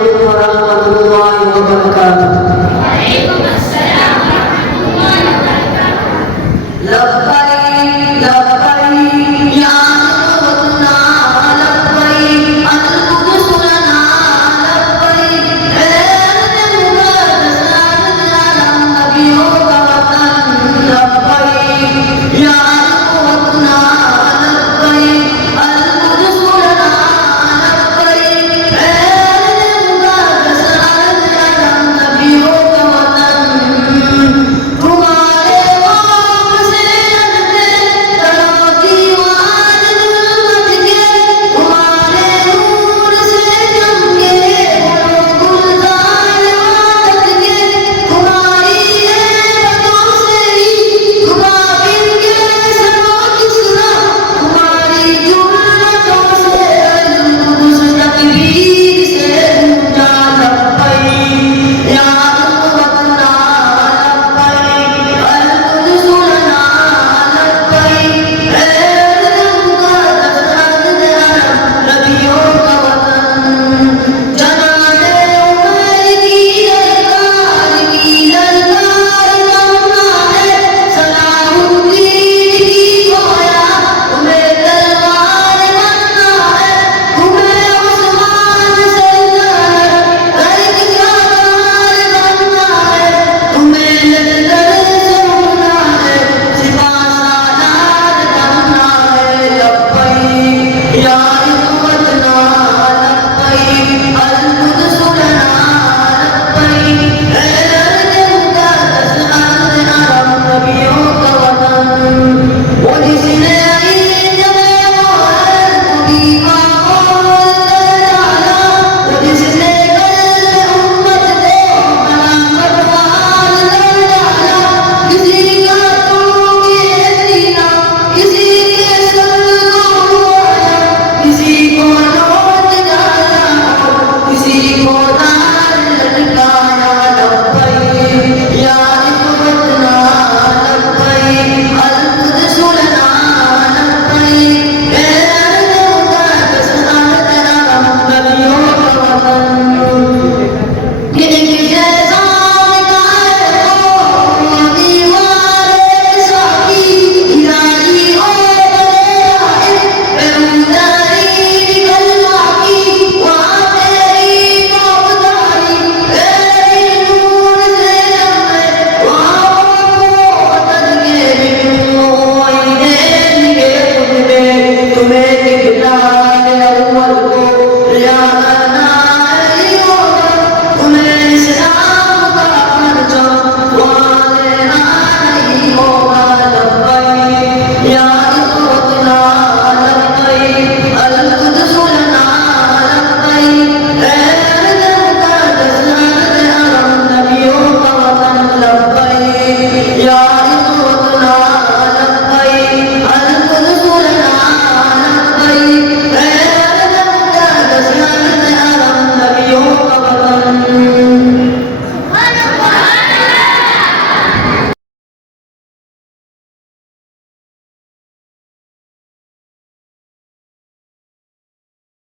warahmatullahi wabarakatuh. Waalaikumsalam warahmatullahi wabarakatuh. Labbaik labbaik ya Rabbana labbaik al-qudus lana labbaik nabiyyo ka watan labbaik ya Rabbana labbaik al-qudus lana labbaik nabiyyo ka watan तुम्हारे पाप से लगते तड़ो दीवार जुल्मत के तुम्हारे नूर से चमके बोलो गुलजार आदत के तुम्हारी नेमतों से ही गुलाबिन के सनो किसना तुम्हारी जुल्मतों से अल-कुदस तकबीर से गूंजा लब्बैक या वतना तुम्हें कितना